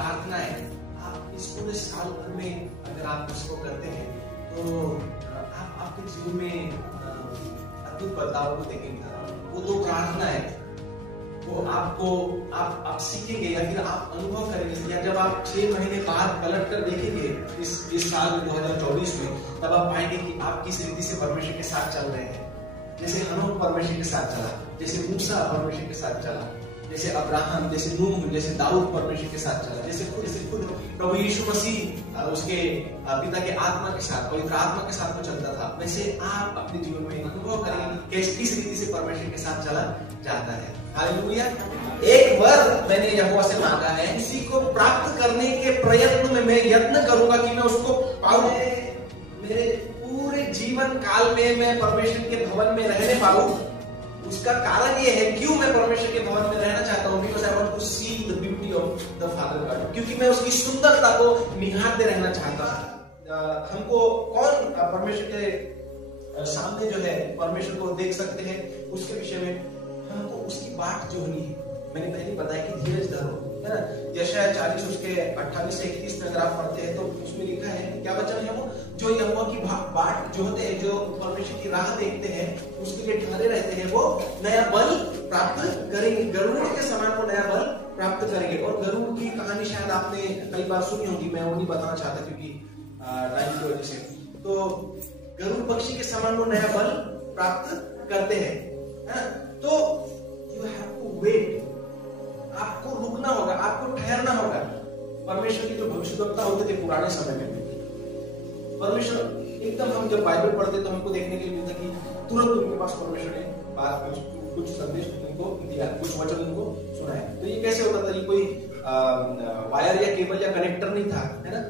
प्रार्थना है, आप इस पूरे साल भर में अगर आप उसको करते हैं तो आप आपके जीवन में अद्भुत बदलाव को देखेंगे। वो तो प्रार्थना है, वो आपको आप सीखेंगे या फिर आप अनुभव करेंगे, या जब आप 6 महीने बाद पलट कर देखेंगे इस साल में 2024 में, तब आप पाएंगे कि आप किस रीति से परमेश्वर के साथ चल रहे हैं। जैसे हनोक परमेश्वर के साथ चला, जैसे मूसा परमेश्वर के साथ चला, जैसे अब्राहम, जैसे नूह, जैसे दाऊद परमेश्वर के साथ चला, जैसे खुद प्रभु यीशु मसीह उसके पिता के आत्मा के साथ, पवित्र आत्मा के साथ वो चलता था, वैसे आप अपने जीवन में अनुभव करेंगे कि किस रीति से परमेश्वर के साथ चला जाता है। हालेलुया। एक वर मैंने यहोवा से मांगा है, इसी को प्राप्त करने के प्रयत्न में मैं यत्न करूंगा कि मैं उसको पाऊं। मेरे पूरे जीवन काल में मैं परमेश्वर के भवन में रहने पाऊं। उसका कारण ये है क्यों मैं परमेश्वर के भवन में रहना चाहता हूँ, because I want to see the beauty of the father God, क्योंकि मैं उसकी सुंदरता को निहारते रहना चाहता हूँ। हमको कौन परमेश्वर के सामने जो है परमेश्वर को देख सकते हैं, उसके विषय में हमको उसकी बाट जोहनी है। मैंने पहले बताया कि धीरज धरो, है ना। यशायाह 40 उसके 28 से 31 में अगर आप पढ़ते हैं तो उसमें लिखा है, क्या वचन है वो, जो यहोवा की बाट जोहते हैं, जो परमेश्वर की राह देखते हैं, उसके लिए ठहरे रहते हैं, वो नया बल प्राप्त करेंगे। गरुड़ के समान वो नया बल प्राप्त करेंगे। और गरुड़ की कहानी शायद आपने कई बार सुनी होगी, मैं वो नहीं बताना चाहता क्योंकि टाइम की वजह से। तो गरुड़ पक्षी के समान वो नया बल प्राप्त करते हैं, है ना। तो यू हैव टू वेट, आपको रुकना होगा, आपको ठहरना होगा। परमेश्वर की जो भविष्यवक्ता होते थे पुराने समय में, परमेश्वर एकदम, हम जब बाइबल पढ़ते तो हमको देखने के लिए मिलता कि तुरंत उनके पास परमेश्वर ने बात कुछ संदेश उनको दिया, कुछ वचन उनको सुनाया। तो ये कैसे होता था, ये कोई वायर या केबल या कनेक्टर नहीं था, है ना।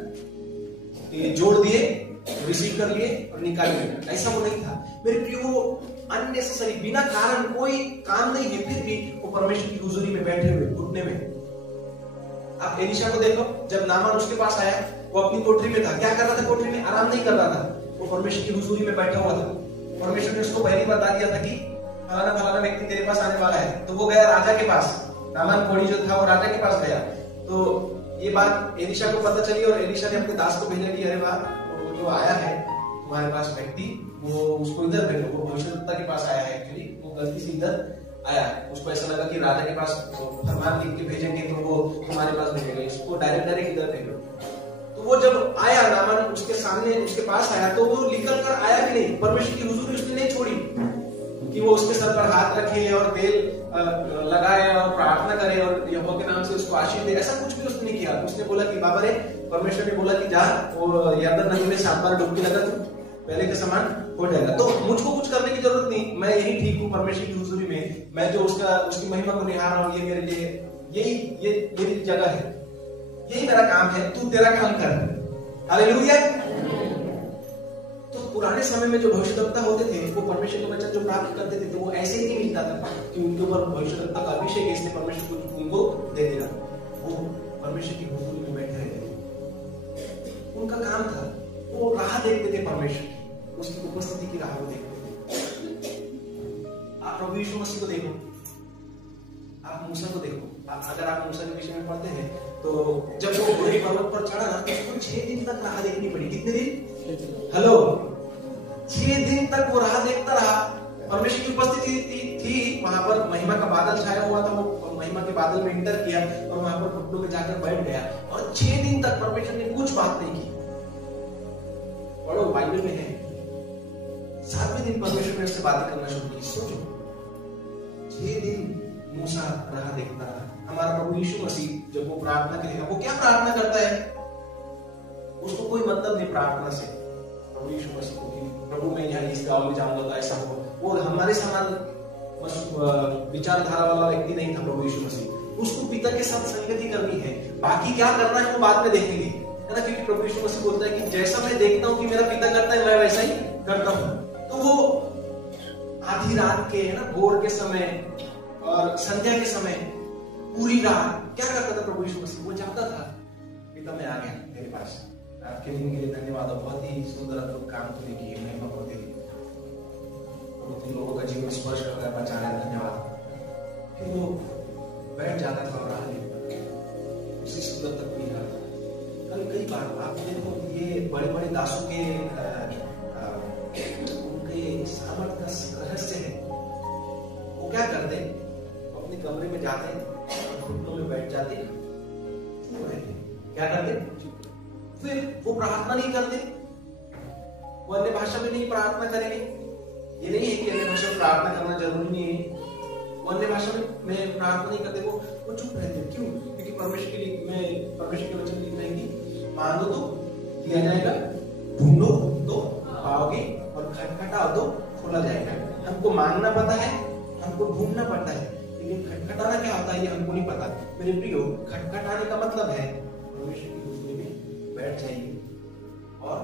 ये जोड़ दिए, रिसीव कर लिए और निकाल लिए, ऐसा वो नहीं था मेरे प्रियो। वो अननेसेसरी, बिना कारण कोई काम नहीं है, फिर भी वो परमेश्वर की हुजूरी में बैठे हुए घुटने में। आप एलीशा को देखो, जब नामान उसके पास आया, वो अपनी कोठरी में था। क्या कर रहा था कोठरी में? आराम नहीं कर रहा था, वो परमेश्वर की हुजूरी में बैठा हुआ था। परमेश्वर ने उसको पहले बता दिया था कि फलाना फलाना व्यक्ति तेरे पास आने वाला है। तो वो गया राजा के पास, नामान कोढ़ी जो था वो राजा के पास गया। तो ये बात एलीशा को पता चली और एलीशा ने अपने दास को भेजा कि अरे वाह, जो आया है तुम्हारे पास व्यक्ति, वो उसको इधर भेजो। वो भविष्यवक्ता के पास आया है, एक्चुअली वो गलती से इधर आया। उसको ऐसा लगा कि राजा के पास फरमान लिख के भेजेंगे तो वो तुम्हारे पास भेजेगा, इसको डायरेक्ट इधर भेजो। तो वो जब आया, नामान उसके सामने उसके पास आया, तो वो निकल कर आया भी नहीं। परमेश्वर की हुजूरी उसने नहीं छोड़ी कि वो उसके सर पर हाथ रखे और तेल लगाए और प्रार्थना करे और यहोवा के नाम से उसको आशीष दे। ऐसा कुछ भी उसने नहीं किया। उसने बोला कि बाबा रे, परमेश्वर ने बोला कि जा वो यरदन नदी में 7 बार डुबकी लगा, तू पहले के समान हो जाएगा। तो मुझको कुछ करने की जरूरत नहीं, मैं यही ठीक हूँ परमेश्वर की हुजूरी में। मैं जो उसकी महिमा को निहार रहा हूँ, ये मेरे लिए ये मेरी जगह है, यही मेरा काम है, तू तेरा काम कर। हालेलुया। तो पुराने समय में जो भविष्यवक्ता होते थे, वो परमेश्वर के वचन जो प्राप्त करते थे, तो वो ऐसे ही नहीं मिलता था कि उनके ऊपर भविष्यवक्ता का अभिषेक है, इसलिए परमेश्वर को उनको दे देगा। वो परमेश्वर की हुजूरी में बैठे रहते, उनका काम था, वो राह देखते थे परमेश्वर की, उसकी उपस्थिति की राह को देखते थे। आप प्रभु यीशु मसीह को देखो, आप मूसा को देखो। अगर आप मूसा के विषय में पढ़ते हैं तो जब वो बुरे पर्वत पर चढ़ा तो उसको 6 दिन तक राह देखनी पड़ी। कितने दिन? हेलो, 6 दिन तक वो राह देखता रहा। परमेश्वर की उपस्थिति थी वहां पर, महिमा का बादल छाया हुआ था। वो महिमा के बादल में इंटर किया और वहां पर घुटनों पे जाकर बैठ गया और 6 दिन तक परमेश्वर ने कुछ बात नहीं की। पढ़ो, बाइबल में है। 7वें दिन परमेश्वर ने उससे बातें करना शुरू की। सोचो, 6 दिन मूसा राह देखता रहा। हमारा प्रभु यीशु मसीह जब वो प्रार्थना करेगा, वो क्या प्रार्थना करता है? उसको कोई मतलब नहीं प्रार्थना से। प्रभु यीशु मसीह को कि प्रभु मैं यहाँ इस गांव में जाऊंगा तो ऐसा हो। वो हमारे समान विचारधारा वाला व्यक्ति नहीं था प्रभु यीशु मसीह। उसको पिता के साथ संगति करनी है, बाकी क्या करना है वो बाद में देखेंगे, है ना। क्योंकि प्रभु यीशु मसीह बोलता है कि जैसा मैं देखता हूँ कि मेरा पिता करता है, मैं वैसा ही करता हूँ। तो वो आधी रात के, है ना, भोर के समय और संध्या के समय पूरी रात क्या करता था प्रभु यीशु मसीह? वो जाता था, पिता मैं आ गया तेरे पास, आपके दिन के लिए धन्यवाद, बहुत ही सुंदर अद्भुत काम तूने किए, महिमा को दे, तुम लोगों का जीवन स्पर्श कर रहा है, बचा रहा है, धन्यवाद। फिर वो बैठ जाता था और राह देखता, उसी सुंदर तक बार आप देखो ये बड़े बड़े दासों के उनके सामर्थ का रहस्य है। वो क्या करते, अपने कमरे में जाते और घुटनों में बैठ जाते, चुप रहते। क्या करते? फिर वो प्रार्थना नहीं करते, वो अन्य भाषा में नहीं प्रार्थना करेंगे। ये नहीं है कि अन्य भाषा में प्रार्थना करना जरूरी नहीं है, वो अन्य भाषा में प्रार्थना नहीं करते, वो चुप रहते। क्यों? क्योंकि परमेश्वर के वचन लिख रहे हैं कि मांगो तो दिया जाएगा, ढूंढो तो पाओगे, और खटखटाओ तो खोला जाएगा। हमको मांगना पता है, हमको ढूंढना पड़ता है, लेकिन खटखटाना क्या होता है ये हमको नहीं पता। मेरे प्रियो, खटखटाने का मतलब है परमेश्वर की हुजूरी में बैठ जाइए और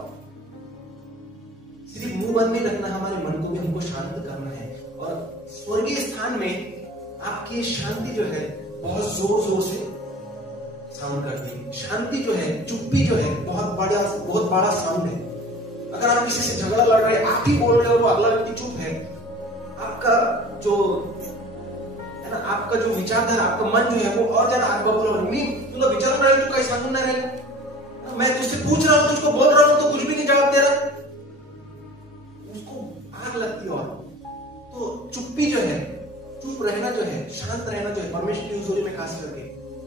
सिर्फ मुंह बंद नहीं रखना, हमारे मन को भी हमको शांत करना है। और स्वर्गीय स्थान में आपकी शांति जो है बहुत जोर जोर से साउंड करती है। शांति जो है, चुप्पी जो है, बहुत बड़ा साउंड है। अगर आप किसी से झगड़ा लड़ रहे हैं, आप ही बोल रहे हो, वो अगला व्यक्ति चुप है, आपका जो है ना, आपका जो विचारधारा, आपका मन जो है वो और ज्यादा आग बबूला हो रहा है। तुम विचार रहे हो, कैसा सुनना रहे, मैं तुझसे पूछ रहा हूँ, तुझको बोल रहा हूँ, तो कुछ भी नहीं जवाब दे रहा, उसको आग लगती। और तो चुप्पी जो है, चुप रहना जो है, शांत रहना जो है, परमेश्वर की हुजूरी में खास करके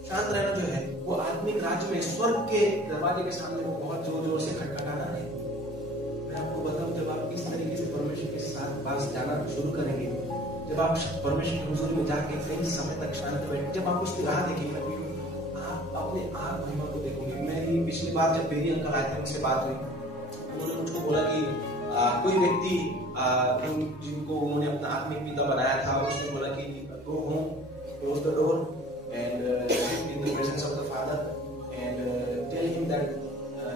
शांत रहना जो है, वो आत्मिक राज्य में स्वर्ग के दरवाजे के सामने वो बहुत जोर जोर से खटखटाना है। मैं आपको बताऊं, जब आप इस तरीके से परमेश्वर के साथ पास जाना शुरू करेंगे, जब आप परमेश्वर की हुजूरी में जाके कई समय तक शांत बैठे, जब आप उसकी राह देखेंगे, आप अपने आप महिमा को देखोगे। मेरी पिछली बार जब मेरी अंकल आए थे, उनसे बात हुई, उन्होंने मुझको बोला कि कोई व्यक्ति जिनको उन्होंने अपना आत्मिक पिता बनाया था, उसने बोला कि go home, close the door and in the presence of the Father and tell him that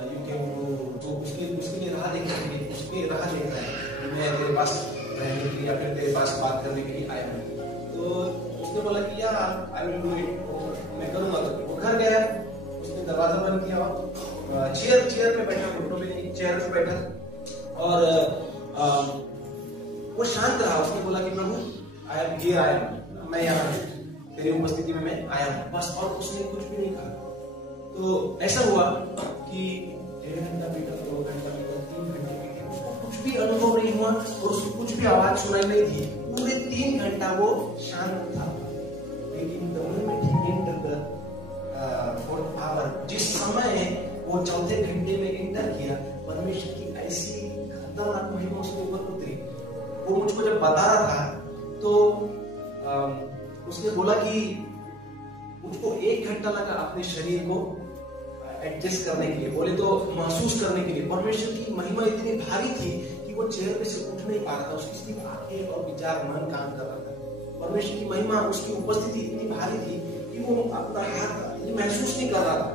you can do। तो उसके लिए राह देखना है, उसके राह देखना है, मैं तेरे पास रहने के लिए या फिर तेरे पास बात करने के लिए आया हूँ। तो उसने बोला कि यार आई विल डू इट, मैं करूँगा। तो वो घर गया, उसने दरवाजा बंद किया, चेयर में बैठा, घुटनों में चेयर पे बैठा, और वो शांत रहा। उसने बोला कि प्रभु आई एम हियर, मैं यहाँ तेरी उपस्थिति में मैं आया हूँ, बस। और उसने कुछ भी नहीं कहा। तो ऐसा हुआ कि 1.5 घंटा बीता, 2 घंटा बीता, 3 घंटे बीते, उसको कुछ भी अनुभव नहीं हुआ और उसको कुछ भी आवाज सुनाई नहीं थी। पूरे 3 घंटा वो शांत था। लेकिन जिस समय वो चौथे घंटे में इंटर किया, परमेश्वर की ऐसी खतरनाक महिमा उसके ऊपर उतरी। वो मुझको जब बता रहा था तो उसने बोला कि मुझको 1 घंटा लगा अपने शरीर को एडजस्ट करने के लिए, बोले तो महसूस करने के लिए। परमेश्वर की महिमा इतनी भारी थी कि वो चेयर पे से उठ नहीं पा रहा था, उसकी सिर्फ आंखें और विचार, मन काम कर रहा था। परमेश्वर की महिमा, उसकी उपस्थिति इतनी भारी थी कि वो अपना हाथ महसूस नहीं कर रहा था।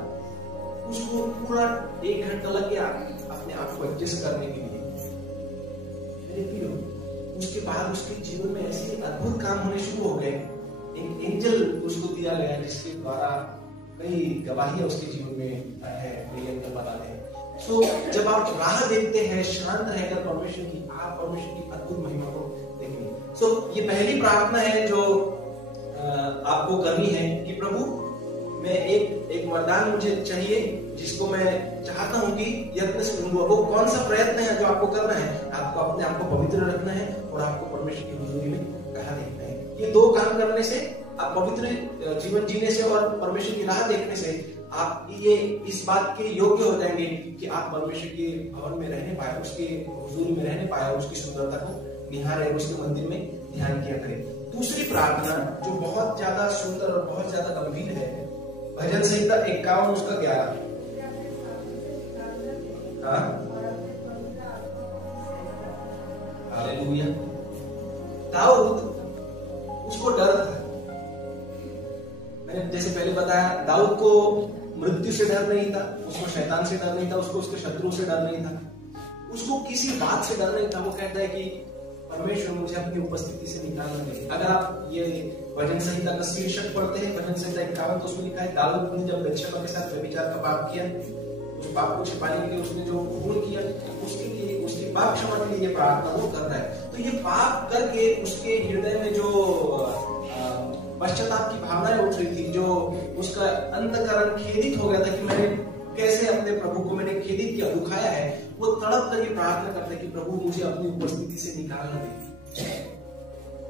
उसको पूरा 1 घंटा लग गया अपने आप को एडजस्ट करने के लिए। उसके बाद उसके जीवन में ऐसे अद्भुत काम होने शुरू हो गए। एक एंजल उसको दिया गया जिसके द्वारा कई गवाहियां उसके जीवन में है, एंजल बताते हैं। सो जब आप राह देखते हैं शांत रहकर परमेश्वर की, आप परमेश्वर की अद्भुत महिमा को देखेंगे। सो ये पहली प्रार्थना है जो आपको करनी है कि प्रभु मैं एक वरदान मुझे चाहिए जिसको मैं चाहता हूं कि यत्न से ढूंढूं। वो कौन सा प्रयत्न है जो आपको करना है? आपको अपने आप को पवित्र रखना है और आपको परमेश्वर की हुजूरी में राह देखना है। ये 2 काम करने से, आप पवित्र जीवन जीने से और परमेश्वर की राह देखने से, आप ये इस बात के योग्य हो जाएंगे कि आप परमेश्वर के भवन में रहने पाए, उसके हुजूरी में रहने पाए, उसकी सुंदरता को निहारे, उसके मंदिर में ध्यान किया करें। दूसरी प्रार्थना जो बहुत ज्यादा सुंदर और बहुत ज्यादा गंभीर है, भजन संहिता 51 उसका 11। हालेलुया। दाऊद, उसको डर था। मैंने जैसे पहले बताया, दाऊद को मृत्यु से डर नहीं था, उसको शैतान से डर नहीं था, उसको उसके शत्रु से डर नहीं था, उसको किसी बात से डर नहीं था। वो कहता है कि परमेश्वर मुझे अपनी उपस्थिति से निकालना नहीं। अगर आप ये भजन संहिता का शीर्षक पढ़ते हैं, भजन संहिता 51, तो उसमें लिखा है दाऊद ने जब बत्शेबा के साथ व्यभिचार का पाप किया, उस पाप को छिपाने के लिए उसने जो खून किया, उसके लिए, उसके पाप क्षमा के लिए ये प्रार्थना वो कर रहा है। तो ये पाप करके उसके हृदय में जो पश्चाताप की भावनाएं उठ रही थी, जो उसका अंतःकरण खेदित हो गया था कि मैंने कैसे अपने प्रभु को मैंने खेदित किया, दुखाया है, वो तड़प कर ये प्रार्थना करते हैं कि प्रभु मुझे अपनी उपस्थिति से निकालना दे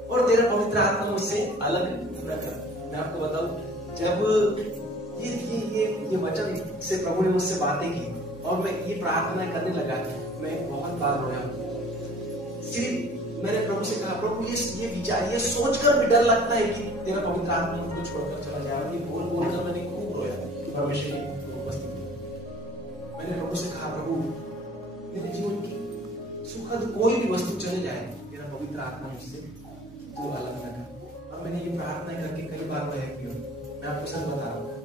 और तेरा पवित्र आत्मा मुझसे अलग न कर। मैं आपको बताऊं, जब ये वचन से प्रभु ने मुझसे बातें की और मैं ये प्रार्थना करने लगा, मैं बहुत बार रोया। सिर्फ मैंने प्रभु से कहा, प्रभु ये विचार, ये सोचकर भी डर लगता है कि तेरा पवित्र आत्मा मुझको छोड़कर चला जाए। ये बोल बोलकर मैंने खूब रोया परमेश्वर की उपस्थिति। मैंने प्रभु से कहा, प्रभु मेरे जीवन की सुखद कोई भी वस्तु चले जाए, तेरा पवित्र आत्मा मुझसे तो अलग न कर। और मैंने ये प्रार्थना करके कई बार रोया भी हूँ, मैं आपको सच बता रहा हूँ।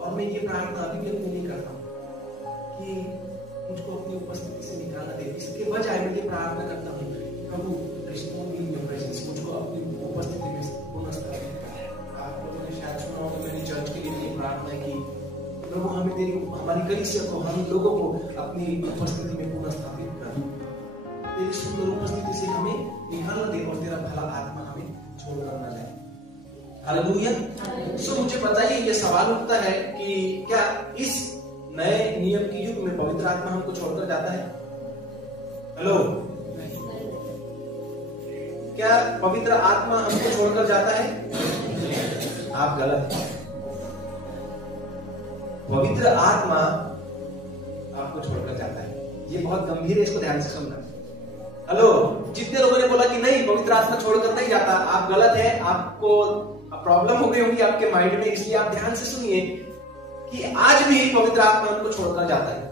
और मैं ये प्रार्थना अभी भी नहीं करता हूँ कि मुझको अपनी उपस्थिति से निकालना दे। इसके बजाय मैं ये प्रार्थना करता हूँ, प्रभु रिस्टोर मी योर प्रेजेंस, मुझको अपनी उपस्थिति में पुनः स्थापित कर। आप लोगों ने शायद सुना होगा, मैंने चर्च के लिए ये प्रार्थना की, प्रभु हमें तेरी, हमारी कलीसिया को, हम लोगों को अपनी उपस्थिति में पुनः स्थापित कर। तेरी सुंदर उपस्थिति से हमें निकालना दे और तेरा भला आत्मा हमें छोड़कर न जाए। हालेलुया। सो मुझे बताइए, ये सवाल उठता है कि क्या इस नए नियम के युग में पवित्र आत्मा हमको छोड़कर जाता है? हेलो, क्या पवित्र आत्मा हमको छोड़कर जाता है? आप गलत हैं। पवित्र आत्मा आपको छोड़कर जाता है। ये बहुत गंभीर है, इसको ध्यान से सुनना। हेलो, जितने लोगों ने बोला कि नहीं पवित्र आत्मा छोड़कर नहीं जाता, आप गलत है। आपको प्रॉब्लम हो गई होगी आपके माइंड में, इसलिए आप ध्यान से सुनिए कि आज भी पवित्र आत्मा उनको छोड़कर जाता है।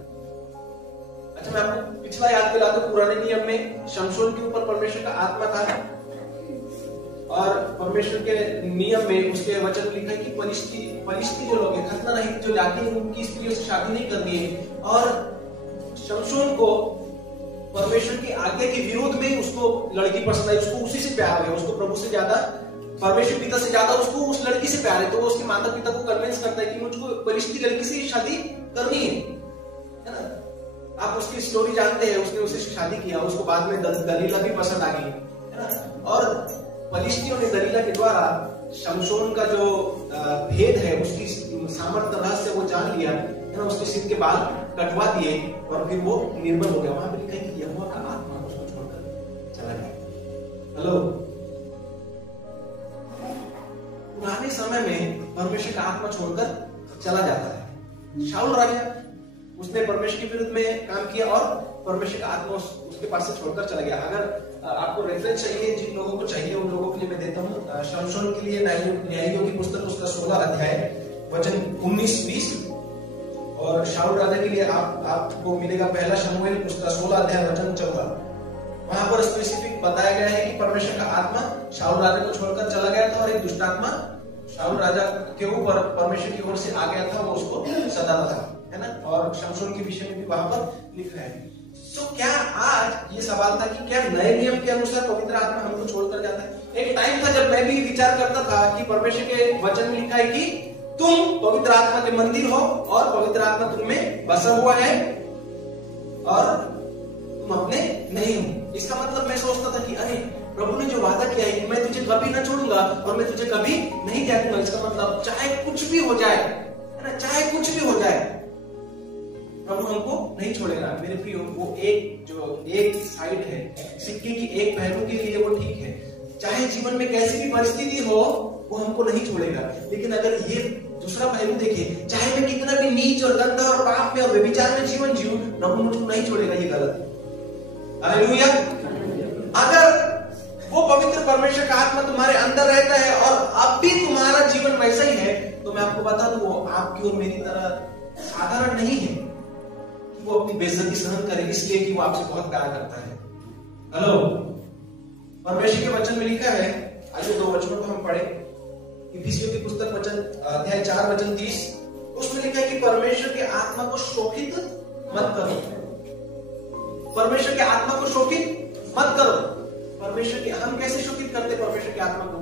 अच्छा, मैं आपको पिछला याद दिला दूं, पुराने नियम में शमशोन के ऊपर परमेश्वर का आत्मा था और परमेश्वर के नियम में उसके वचन में लिखा है कि फलिश्ती जो लोग हैं, खतना रहित जो जाति है, उनकी स्त्रियों से शादी नहीं करनी है। और शमशोन को परमेश्वर की आज्ञा के विरोध में उसको लड़की पसंद आई, उसको उसी से प्यार है, उसको प्रभु से ज्यादा, परमेश्वर पिता से ज्यादा उसको उस लड़की से प्यार है। तो वो उसके माता पिता को कन्विंस करता है कि मुझको फलिश्ती लड़की से शादी करनी है ना। आप उसकी स्टोरी जानते हैं, उसने उससे शादी किया, उसको बाद में दलीला भी पसंद आ गई, है ना। और फलिश्तियों ने दलीला के द्वारा शमशोन का जो भेद है, उसकी सामर्थ्य रहस्य वो जान लिया, है ना। उसके सिर के बाल कटवा दिए और फिर वो निर्बल हो गया। वहां पे लिखा है कि यहोवा का आत्मा उसको छोड़कर चला गया। हेलो, पुराने समय में परमेश्वर का आत्मा छोड़कर चला जाता है। शाऊल राजा, उसने परमेश्वर के विरुद्ध में काम किया और परमेश्वर का आत्मा उसके पास से छोड़कर चला गया। अगर आपको रेफरेंस चाहिए, जिन लोगों को चाहिए उन लोगों के लिए मैं देता हूँ। शमशोन के लिए न्यायियों की पुस्तक उसका 16 अध्याय वचन 19-20 और शाऊल राजा के लिए आपको मिलेगा पहला शमूएल उसका 16 अध्याय वचन 14। वहां पर स्पेसिफिक बताया गया है कि परमेश्वर का आत्मा शाऊल राजा को छोड़कर चला गया था और एक दुष्ट आत्मा शाऊल राजा के ऊपर परमेश्वर की ओर से आ गया था, वो उसको सताता था, है ना। और शमशोन के विषय में भी वहां पर लिखा है। सो क्या आज ये सवाल था कि क्या नए नियम के अनुसार पवित्र आत्मा हमको छोड़कर जाता है? एक टाइम था जब मैं भी विचार करता था कि परमेश्वर के वचन में लिखा है कि तुम पवित्र आत्मा के मंदिर हो और पवित्र आत्मा तुम में बसा हुआ है और तुम अपने नहीं हो। इसका मतलब मैं सोचता था कि अरे प्रभु ने जो वादा किया है कि मैं तुझे कभी ना छोड़ूंगा और मैं तुझे कभी नहीं त्यागूंगा, इसका मतलब चाहे कुछ भी हो जाए, है ना, चाहे कुछ भी हो जाए प्रभु हमको नहीं छोड़ेगा। मेरे प्रियो, वो एक साइड है सिक्के की, एक पहलू के लिए वो ठीक है। चाहे जीवन में कैसी भी परिस्थिति हो वो हमको नहीं छोड़ेगा। लेकिन अगर ये दूसरा पहलू देखें, चाहे मैं कितना भी नीच और गंदा और पाप में और व्यभिचार में जीवन जीऊं, प्रभु मुझको नहीं छोड़ेगा। ये गलत है। हालेलुया। अगर वो पवित्र परमेश्वर का आत्मा तुम्हारे अंदर रहता है और अब भी तुम्हारा जीवन वैसा ही है, तो मैं आपको बता दूं, वो आपकी और मेरी तरह साधारण नहीं है कि वो अपनी बेइज्जती सहन करे इसलिए कि वो आपसे बहुत प्यार करता है। हेलो, परमेश्वर के वचन में लिखा है, आइए 2 वचनों को हम पढ़े। इफिसियों की पुस्तक वचन अध्याय 4 वचन 30, उसमें लिखा है कि परमेश्वर के आत्मा को शोकित मत करो। परमेश्वर के आत्मा को शोकित मत करो। परमेश्वर के, हम कैसे शोकित करते परमेश्वर के आत्मा को?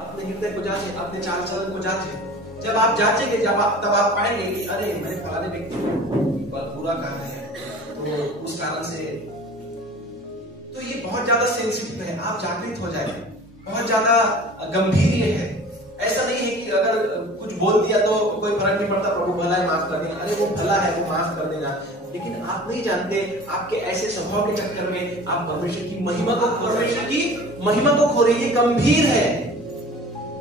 अपने हृदय को जांचे, अपने चाल चलन को जांचे। जब आप जांचेंगे, तब आप पाएंगे कि अरे मैंने फलाने व्यक्ति को बुरा कहा है, तो उस कारण से तो ये बहुत ज्यादा सेंसिटिव है। आप जागृत हो जाएंगे, बहुत ज्यादा गंभीर ये है। ऐसा नहीं है कि अगर कुछ बोल दिया तो कोई फर्क नहीं पड़ता, प्रभु भला है माफ कर देना, अरे वो भला है वो माफ कर देना। लेकिन आप नहीं जानते आपके ऐसे स्वभाव के चक्कर में आप परमेश्वर की महिमा को खो रहे, ये गंभीर है।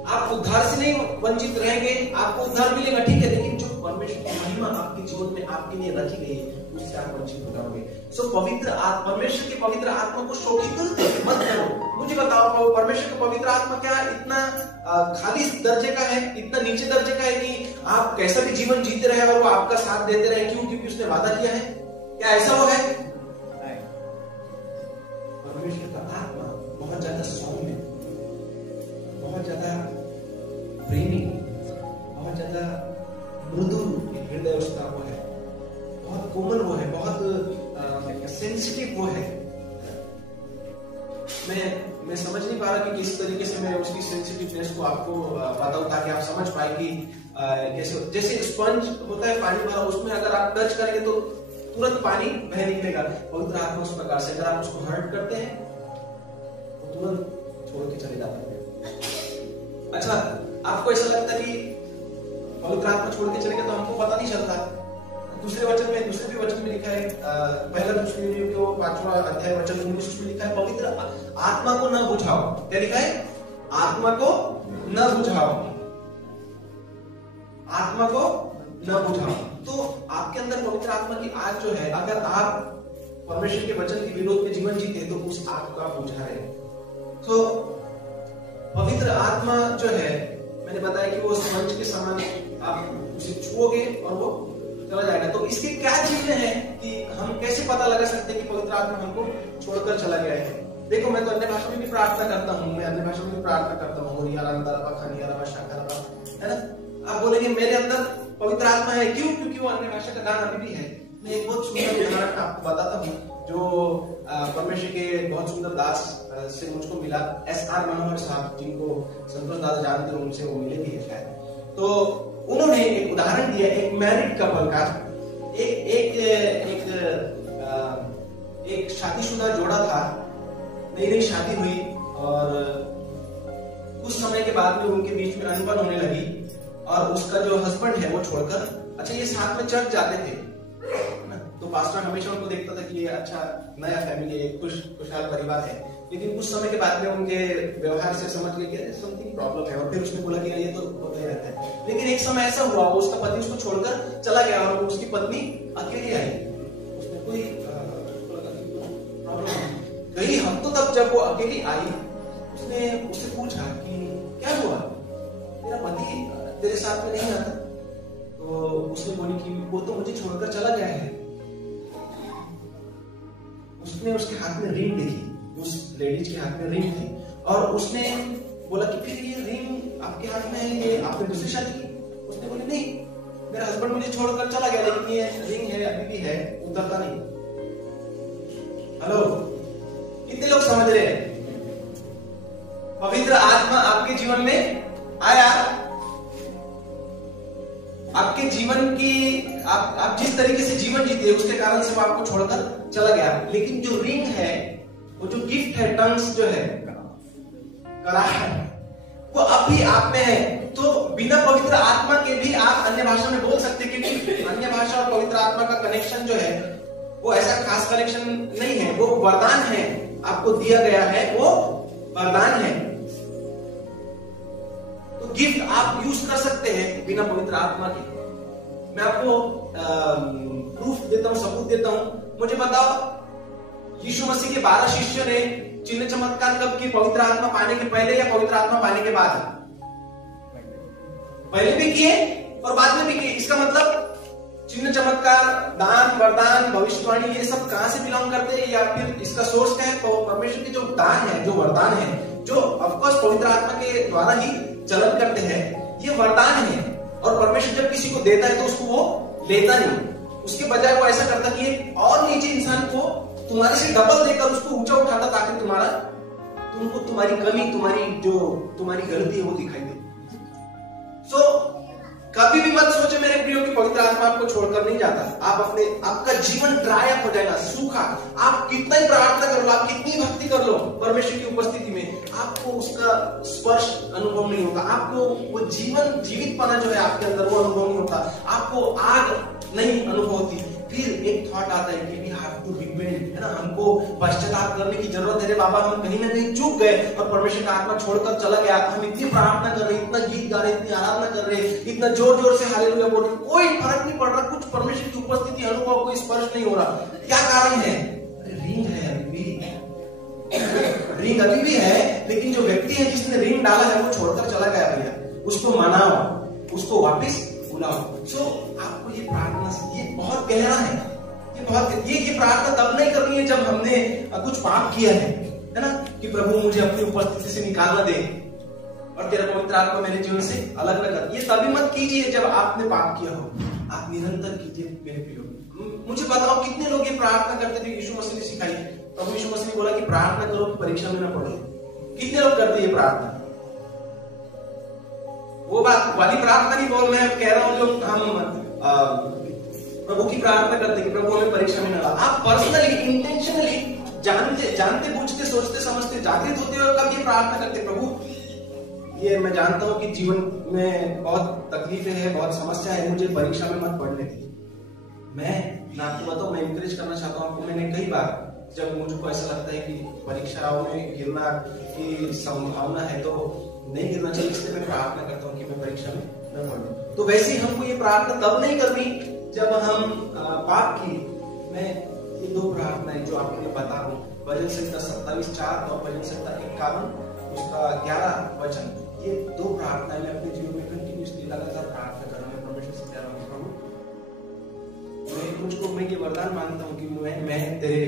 आप उद्धार से नहीं वंचित रहेंगे, आपको उद्धार मिलेगा ठीक है, लेकिन जो परमेश्वर की महिमा आपके जीवन में आपके लिए रखी गई है उससे आप वंचित हो जाओगे। सो परमेश्वर की पवित्र आत्मा को शोकित मत करो। मुझे बताओ परमेश्वर का पवित्र आत्मा क्या इतना खाली दर्जे का है, इतना नीचे दर्जे का है कि आप कैसा भी जीवन जीते रहे और वो आपका साथ देते रहे? क्यों? क्योंकि उसने वादा किया है। क्या ऐसा वो है? परमेश्वर का आत्मा बहुत ज्यादा सौम्य, बहुत ज्यादा प्रेमी, बहुत ज्यादा मृदु हृदय उसका वो है, बहुत कोमल वो है, बहुत सेंसिटिव वो है। मैं समझ नहीं पा रहा कि किस तरीके से मैं उसकी सेंसिटिवनेस को आपको बताऊं ताकि आप समझ पाए कि कैसे। जैसे स्पंज होता है पानी भरा, उसमें अगर आप टच करेंगे तो तुरंत पानी बह निकलेगा। पवित्र आत्मा उस प्रकार से अगर आप उसको हर्ट करते हैं तो तुरंत छोड़ के चले जाते हैं। अच्छा, आपको ऐसा लगता है कि पवित्र आत्मा छोड़ के चले गए तो हमको पता नहीं चलता? दूसरे भी वचन में लिखा है, पहला दुष्कृतियों 5वां अध्याय वचन 19 में लिखा है, पवित्र आत्मा को न बुझाओ। क्या लिखा है? आत्मा को न बुझाओ, आत्मा को न बुझाओ। तो आपके अंदर पवित्र आत्मा की आग जो है, अगर आप परमेश्वर के वचन के विरोध में जीवन जीते तो उस आग को आप बुझा रहे। तो पवित्र आत्मा जो है, मैंने बताया कि वो स्पंज के समान, आप उसे छुओगे और वो चला जाएगा। तो इसके क्या चीजें हैं कि हम कैसे पता लगा सकते हैं कि पवित्र आत्मा हमको छोड़कर चला गया है? देखो, मैं तो अन्य भाषा में भी प्रार्थना करता हूँ, मैं अन्य भाषा में भी प्रार्थना करता हूँ, है ना। आप बोलेंगे मेरे अंदर पवित्र आत्मा है, क्यों? क्योंकि वो अन्य भाषा का दान अभी भी है। मैं एक बहुत सुंदर उदाहरण आपको बताता हूँ जो परमेश्वर के बहुत सुंदर दास से मुझको मिला, SR मनोहर साहब, जिनको संतोष दादा जानते हो, उनसे वो मिले भी है शायद। तो उन्होंने एक उदाहरण दिया एक मैरिड कपल का। एक शादीशुदा जोड़ा था, नई शादी हुई और कुछ समय के बाद में उनके बीच में अनबन होने लगी और उसका जो हस्बैंड है वो छोड़कर, अच्छा ये साथ में चर्च जाते थे तो पास्टर हमेशा उनको देखता था कि ये अच्छा नया फैमिली है, खुशहाल परिवार है। लेकिन कुछ समय के बाद में उनके व्यवहार से समझ गए कि समथिंग प्रॉब्लम है और फिर उसने बोला कि ये तो होता ही रहता है। लेकिन एक समय ऐसा हुआ, उसका पति उसको छोड़कर चला गया और उसकी पत्नी अकेली आई। उसने कोई प्रॉब्लम कई हफ्तों तक जब वो अकेली आई, उसने उससे पूछा कि क्या हुआ, तेरा पति तेरे साथ में नहीं आता? तो उसने बोली कि वो तो मुझे छोड़कर चला गया है। उसने उसके हाथ में रिंग देखी, उस लेडीज के हाथ में रिंग थी और उसने बोला कि फिर ये रिंग आपके हाथ में है, ये आपने दूसरी शादी की? उसने बोली नहीं, मेरा हस्बैंड मुझे छोड़कर चला गया, लेकिन ये रिंग है अभी भी है, उतरता नहीं। हेलो, कितने लोग समझ रहे हैं? पवित्र आत्मा आपके जीवन में आया, आपके जीवन की आप जिस तरीके से जीवन जीते उसके कारण से वो आपको छोड़कर चला गया। लेकिन जो रिंग है, वो जो गिफ्ट है, टंग्स जो है, कराहट, वो अभी आप में है। तो बिना पवित्र आत्मा के भी आप अन्य भाषा में बोल सकते हैं, क्योंकि अन्य भाषा और पवित्र आत्मा का कनेक्शन जो है वो ऐसा खास कनेक्शन नहीं है, वो वरदान है, आपको दिया गया है, वो वरदान है। तो गिफ्ट आप यूज कर सकते हैं बिना पवित्र आत्मा के। मैं आपको प्रूफ देता हूं, सबूत देता हूं। मुझे बताओ, यीशु मसीह के 12 शिष्यों ने चिन्ह चमत्कार कब किए? पवित्र आत्मा पाने के पहले या पवित्र आत्मा पाने के बाद? पहले भी किए और बाद में भी किए। इसका मतलब चिन्ह चमत्कार, दान, वरदान, भविष्यवाणी, ये सब कहां से बिलोंग करते हैं या फिर इसका सोर्स क्या है? तो परमेश्वर के जो दान है, जो वरदान है, जो ऑफकोर्स पवित्र आत्मा के द्वारा ही चलन करते हैं, ये वरदान है। और परमेश्वर जब किसी को देता है तो उसको वो लेता नहीं, उसके बजाय वो ऐसा करता कि और नीचे इंसान को तुम्हारे से डबल देकर उसको ऊंचा उठाता, ताकि तुमको तुम्हारी कमी, तुम्हारी गलती है वो दिखाई दे। सो कभी भी मत सोचे मेरे प्रियो कि पवित्र आत्मा आपको छोड़कर नहीं जाता। आपका जीवन ड्राई अप हो जाएगा, सूखा। आप कितना ही प्रार्थना कर लो, आप कितनी भक्ति कर लो, परमेश्वर की उपस्थिति में आपको उसका स्पर्श अनुभव नहीं होता। आपको वो जीवित पना जो है आपके अंदर वो अनुभव नहीं होता। आपको आग नहीं अनुभव होती। फिर एक थॉट आता है कि वी हैव टू रिपेंट, है ना, हमको पश्चाताप करने की जरूरत है। रे बाबा, हम कहीं ना कहीं चूक गए और परमेश्वर का आत्मा छोड़कर चला गया। हम इतनी प्रार्थना कर रहे, इतना गीत गा रहे, इतनी आराधना कर रहे, इतना जोर जोर से हालेलुया बोल रहे, कोई फर्क नहीं पड़ रहा। कुछ परमेश्वर की उपस्थिति अनुभव, कोई स्पर्श नहीं हो रहा। क्या कारण है? रिंग है अभी भी, रिंग अभी भी है, लेकिन जो व्यक्ति है जिसने रिंग डाला है वो छोड़कर चला गया। भैया, उसको मनाओ, उसको वापिस बुलाओ। आपको ये प्रार्थना, ये बहुत गहरा है। ये प्रार्थना तब नहीं करनी है जब हमने कुछ पाप किया है ना, कि प्रभु मुझे अपनी उपस्थिति से निकालना दे और तेरा पवित्र आत्मा मेरे जीवन से अलग न कर। ये तभी मत कीजिए जब आपने पाप किया हो। आप निरंतर कीजिए मेरे प्रियो। मुझे बताओ कितने लोग ये प्रार्थना करते थे, यीशु मसीह ने सिखाई। प्रभु यीशु मसीह ने बोला कि प्रार्थना करो कि परीक्षा में न पड़े। कितने लोग करते ये प्रार्थना? वो बात वाली प्रार्थना नहीं बोल रहे, कह रहा हूं जो हम प्रभु की प्रार्थना करते कि प्रभु हमें परीक्षा में न ला। आप पर्सनली, इंटेंशनली, जानते बूझते, सोचते समझते, जागृत होते हुए कब ये प्रार्थना करते, प्रभु ये मैं जानता हूं कि जीवन में बहुत तकलीफें हैं, बहुत समस्या है, मुझे परीक्षा में मत पढ़ने दी। मैं आपको बताऊं, मैं इंकरेज करना चाहता हूं आपको। मैंने कई बार जब मुझको ऐसा लगता है कि परीक्षाओं में गिरना की संभावना है तो नहीं गिरना चाहिए, इसलिए मैं प्रार्थना करता हूँ कि मैं परीक्षा में न पढ़ूं। तो वैसे ही हमको ये प्रार्थना तब नहीं करनी जब हम पाप की। मैं ये दो प्रार्थनाएं जो आपके लिए बता रहा हूँ, भजन संहिता 27:4 और भजन संहिता 51 उसका 11 वचन, ये दो प्रार्थनाएं मैं अपने जीवन में कंटिन्यूसली लगातार प्रार्थना कर रहा हूँ। परमेश्वर से कह रहा हूँ, मैं ये वरदान मांगता हूँ कि मैं तेरे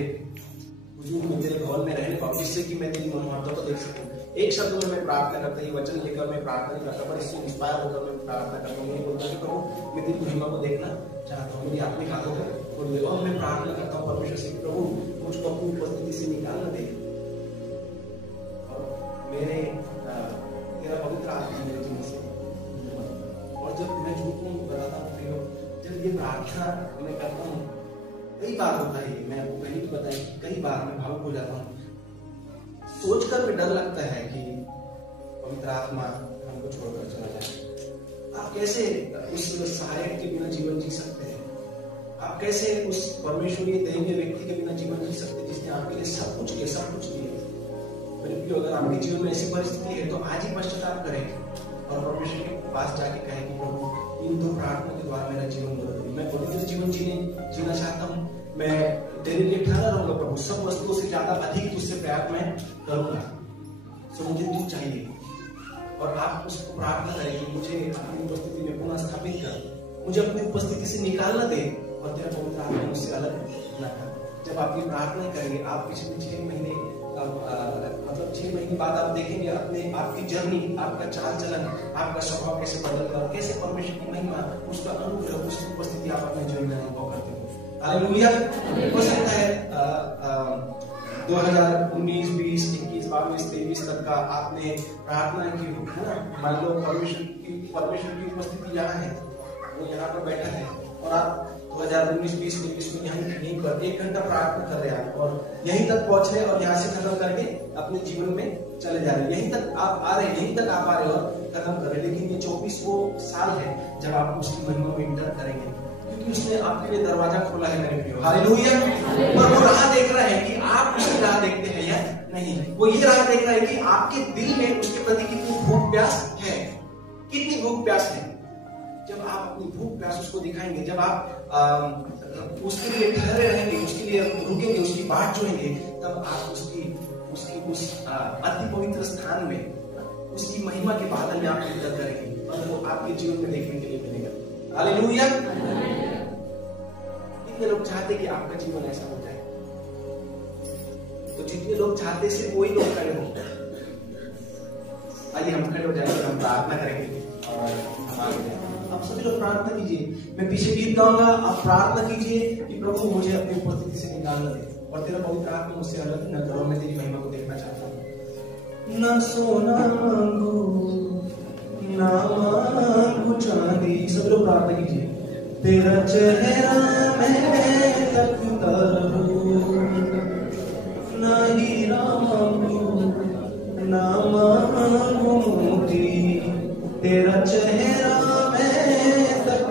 हुजूर में, तेरे भवन में रहने पाऊँ, जिससे कि मैं तेरी मनोहरता को देख सकूँ। एक शब्द में मैं प्रार्थना करता हूँ, ये वचन लेकर मैं प्रार्थना नहीं करता, पर इससे इंस्पायर होकर मैं प्रार्थना करता हूँ। मैं बोलता हूँ प्रभु मैं तेरी महिमा को देखना चाहता हूँ, मेरी आत्मिक आंखों को खोल दे। और मैं प्रार्थना करता हूँ परमेश्वर से, प्रभु मुझको अपनी उपस्थिति से निकालना दे और मेरे तेरा पवित्र आत्मा मेरे जीवन से। और जब मैं झूठ को बताता हूँ, जब ये प्रार्थना मैं करता हूँ, कई बार होता है, मैं आपको पहले भी बताया कि कई बार मैं भावुक हो जाता हूँ। सोचकर भी डर लगता है कि पवित्र आत्मा हमको छोड़कर चला जाए। आप कैसे उस सहायक के बिना जीवन जी सकते हैं? आप कैसे उस परमेश्वरीय दैवीय व्यक्ति के बिना जीवन जी सकते हैं जिसने आपके लिए सब कुछ किया, सब कुछ दिया? मेरे प्रियो, अगर आपके जीवन में ऐसी परिस्थिति है तो आज ही पश्चाताप करें और परमेश्वर के पास जाके कहें कि प्रभु इन दो प्रार्थना के द्वारा मेरा जीवन बदल दे। मैं पवित्र जीवन जीना चाहता हूँ। मैं तेरे लिए ठहरा रहूंगा प्रभु, सब वस्तुओं से ज्यादा अधिक तुझसे प्यार मैं करूंगा। सो मुझे तू चाहिए। और आप उसको प्रार्थना करें कि मुझे अपनी उपस्थिति में पुनः स्थापित कर, मुझे अपनी उपस्थिति से निकालना दे और तेरा पवित्र आत्मा मुझसे अलग न कर। जब आप ये प्रार्थना करेंगे, आप पिछले 6 महीने मतलब 6 महीने बाद आप देखेंगे अपने आपकी जर्नी, आपका चाल चलन, आपका स्वभाव कैसे बदल गया, कैसे परमेश्वर की महिमा, उसका अनुग्रह, उसकी उपस्थिति आप अपने जीवन में अनुभव करते हो। हालेलुया। हो सकता है 2019, 20, 21, 22, 23 तक का आपने प्रार्थना की हो, है ना। मान लो परमेश्वर की उपस्थिति यहाँ है, वो यहाँ पर बैठा है और आप 2019, 20, 21 में यहीं पर 1 घंटा प्रार्थना कर रहे हैं और यहीं तक पहुंच रहे और यहाँ से खत्म करके अपने जीवन में चले जा रहे हैं। यहीं तक आप आ रहे हैं, यहीं तक आप आ रहे हैं और खत्म कर रहे हैं। लेकिन ये 24 वो साल है जब आप उसकी महिमा में इंटर करेंगे, क्योंकि उसने आपके लिए दरवाजा खोला है मेरे प्रियो। हालेलुया। और वो राह देख रहा है कि आप उसकी राह देखते हैं या नहीं। वो ये राह देख रहा है कि आपके दिल में उसके प्रति कितनी भूख प्यास है, कितनी भूख प्यास है। जब आप अपनी भूख प्यास उसको दिखाएंगे, जब आप उसके लिए ठहरे रहेंगे, उसके लिए रुकेंगे, उसकी बाट जोएंगे, तब आप उसकी उस अति पवित्र स्थान में, उसकी महिमा के बादल में आप इंटर करेंगे और वो आपके जीवन में देखने के लिए मिलेगा। हालेलुया। कितने लोग चाहते कि आपका जीवन ऐसा हो जाए? तो जितने लोग चाहते सिर्फ वही लोग खड़े हो। आइए हम खड़े हो जाएंगे, हम प्रार्थना करेंगे और हम आगे आप सभी लोग प्रार्थना कीजिए। मैं पीछे गीत गाऊंगा, आप प्रार्थना कीजिए कि प्रभु मुझे अपनी उपस्थिति से निकालना दे और तेरा पवित्र आत्मा मुझसे अलग न करो, मैं तेरी महिमा को देखना चाहता हूँ। न सोना मांगू, ना मांगू चांदी। सब लोग प्रार्थना कीजिए। तेरा चेहरा मैं तकता रहूं, ना हीरा मांगू ना मांगू मोती, तेरा चेहरा मैं